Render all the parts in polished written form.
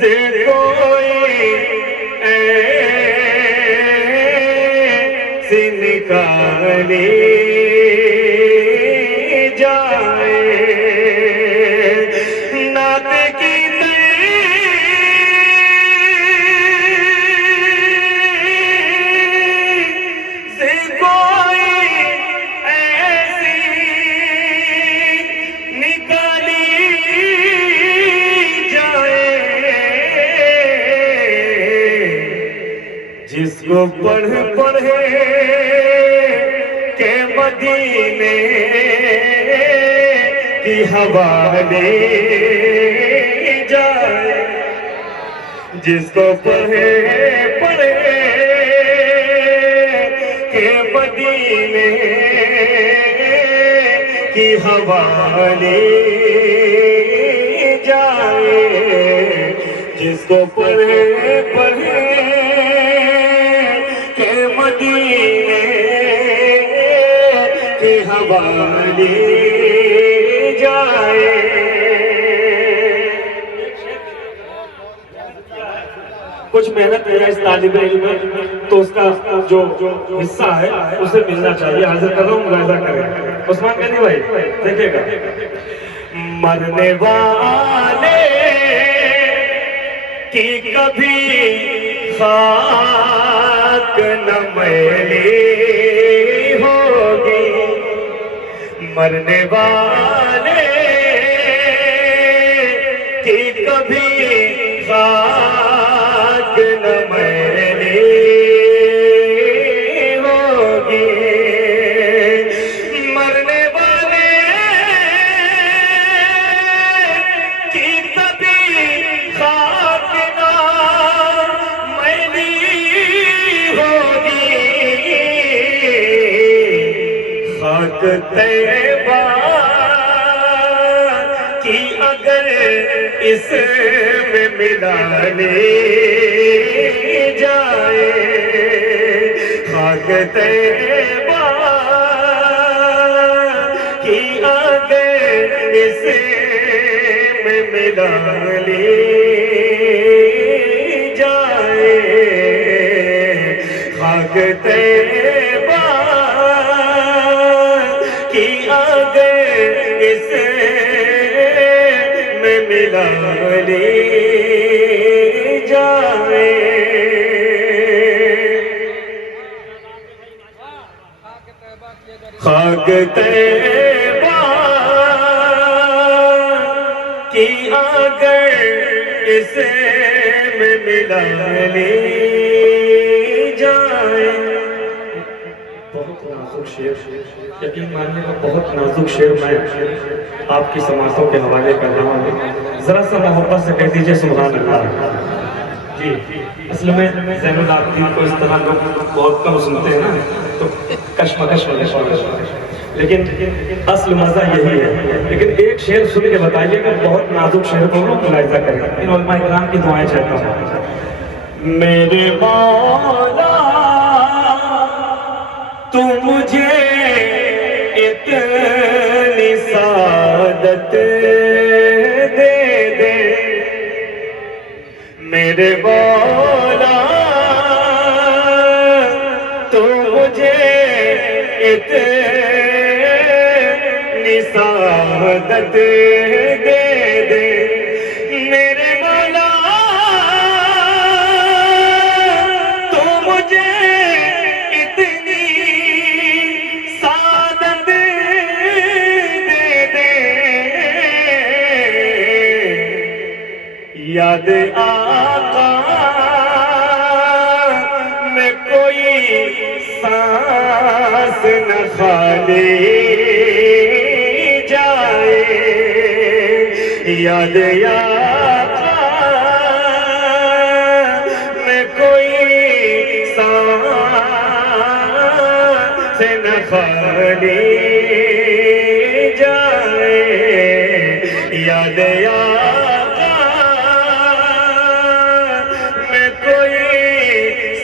से कोई ऐसी निकाली जाए नात की से कोई ऐसी निकाली जाए जिसको पढ़ पढ़े के मदीने की हवा ले जाए जिसको पढ़े पढ़े के मदीने की हवा ले जाए जिसको पढ़े पढ़े के मदीने की हवा ले जाए। कुछ मेहनत है इस तालिब इल्म में तो उसका जो हिस्सा है उसे मिलना चाहिए। हाजिर कर रहा हूँ, मुलाहिजा करें। उस्मान गनी भाई देखिएगा। मरने वाले की कभी खाक न मैली होगी मरने वाले की कभी खाक न मैली होगी मरने वाले की कभी खाक न मैली होगी खाक तैबा की अगर इसमें मिलाने जाए खाक तैबा की अगर इसमें मिलाने जाए खाक तैबा की अगर इसमें मिलाने जाए। खाक तैबा की अगर इसमें मिलाने जाए। बहुत नाजुक शेर, यकीन मानिए का बहुत नाजुक शेर मैं आपकी समातों के हवाले कर रहा हूँ। जरा सा मोहब्बत से कह दीजिए सुभान अल्लाह। जी असल में ज़ैनुल आबिदीन को इस तरह लोग बहुत कम सुनते हैं ना तो कशमकश हो जाता है, लेकिन असल मजा यही है। लेकिन एक शेर सुन के बताइएगा, बहुत नाजुक शेर को लोग मुलाहिजा करें। इन उलमा इकराम की दुआएं चाहता हूँ। मेरे मौला तू मुझे इतनी सादत दे दे मेरे मौला तू मुझे इतनी सादत दे दे मेरे मौला तू मुझे इतनी सादत दे दे याद आका में कोई सांस न खाली जाए याद आका में कोई सांस न खाली जाए याद आका में कोई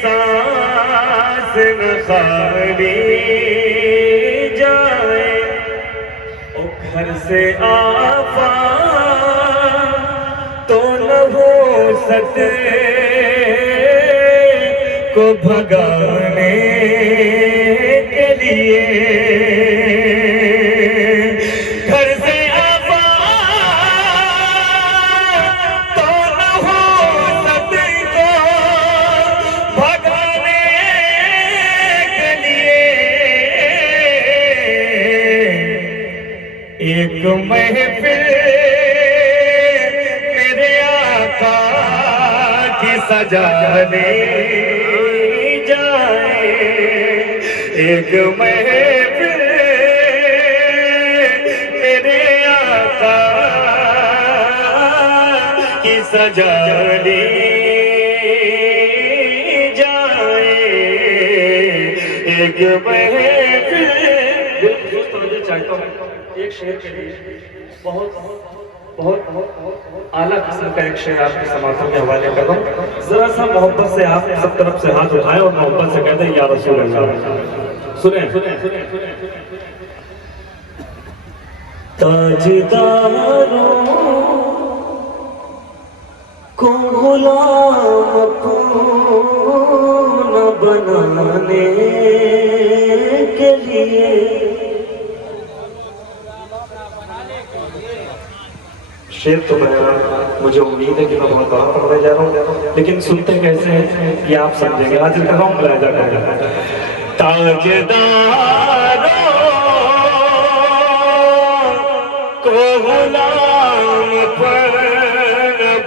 सांस न खाली जाए। ओ घर से आफा तो न हो सत्य को भगाने के लिए घर से आबाद तो न हो सत्य को भगाने के लिए एक महफिल मेरे आका की सजाने जाए, एक महफिल मेरे आका की सजाने जाए, एक महफिल। चाहता हूँ एक शेर के लिए बहुत बहुत बहुत आला किस्म का एक शेर आपके समातों के हवाले कर रहा हूँ। जरा सा मोहब्बत से आप सब तरफ से हाथ उठाएं और मोहब्बत से कहते हैं या रसूल अल्लाह। सुने ताजदारों को गुलाम अपना बनाने के लिए शेर तो मुझे उम्मीद है कि मैं बहुत बड़ा पढ़ने जा रहा हूँ, लेकिन सुनते कैसे हैं ये आप समझेंगे। हाजिर कर रहा हूँ मुलाहिजा करें। ताजदारों को गुलाम पर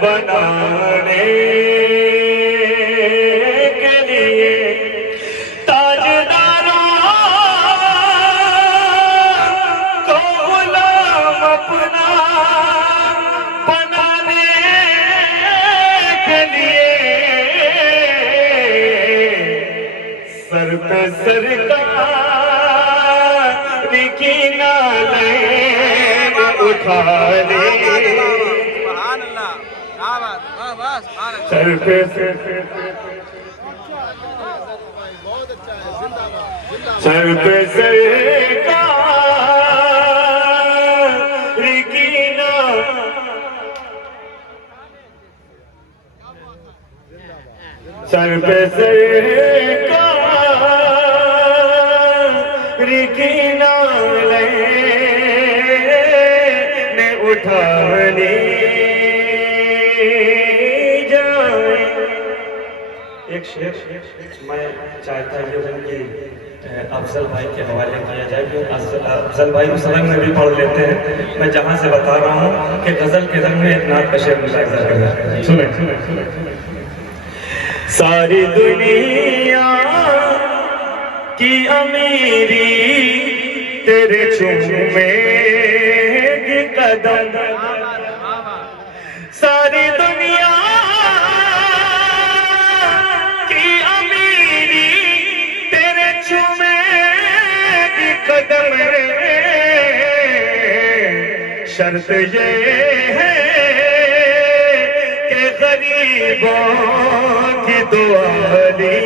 बनाने के लिए, ताजदारों को गुलाम अपना सर पे सरकार की नालें उठा ले, सर पे सरकार की सर पे सरकार की नालें उठा ली जाए। एक शेर मैं चाहता हूँ कि अफजल भाई के हवाले किया जाए, क्योंकि अफजल भाई उस रंग में भी पढ़ लेते हैं। मैं जहाँ से बता रहा हूँ कि गजल के रंग में एक नात का शेर मुलाहिजा करना। सुने सारी दुनिया की अमीरी तेरे चूमेगी कदम, सारी दुनिया की अमीरी तेरे चूमेगी कदम, शर्त ये है कि गरीबों की दुआ दी,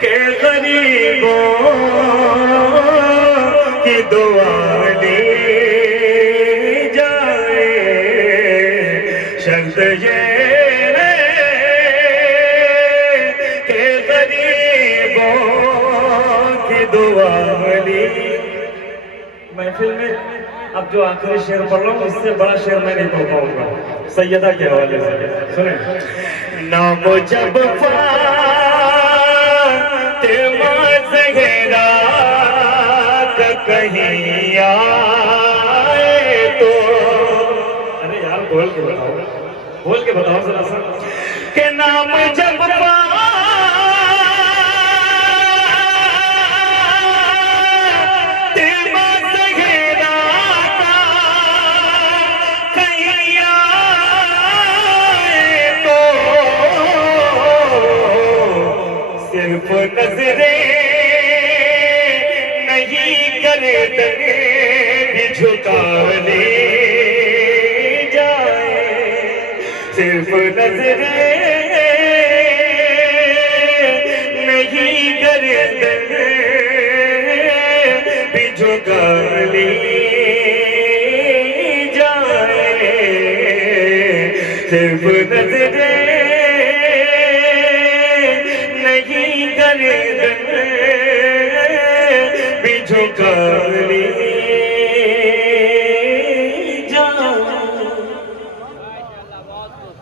के गरीबों की दुआ दी जाए, शर्त ये है कि गरीबों की दुआ दी। महफिल में अब जो आखिरी शेर पढ़ रहा हूँ इससे बड़ा शेर मैं नहीं पढ़ पाऊंगा, सैयदा के हवाले से सुने। नाम जब कहीं आए तो, अरे यार बोल के बताओ जरा सा के नाम जब सिर्फ नजरें नहीं करे भी झुका ले जाए, सिर्फ नजरें नहीं करे भी झुका ले सिर्फ नजरे नहीं गर्दन भी झुका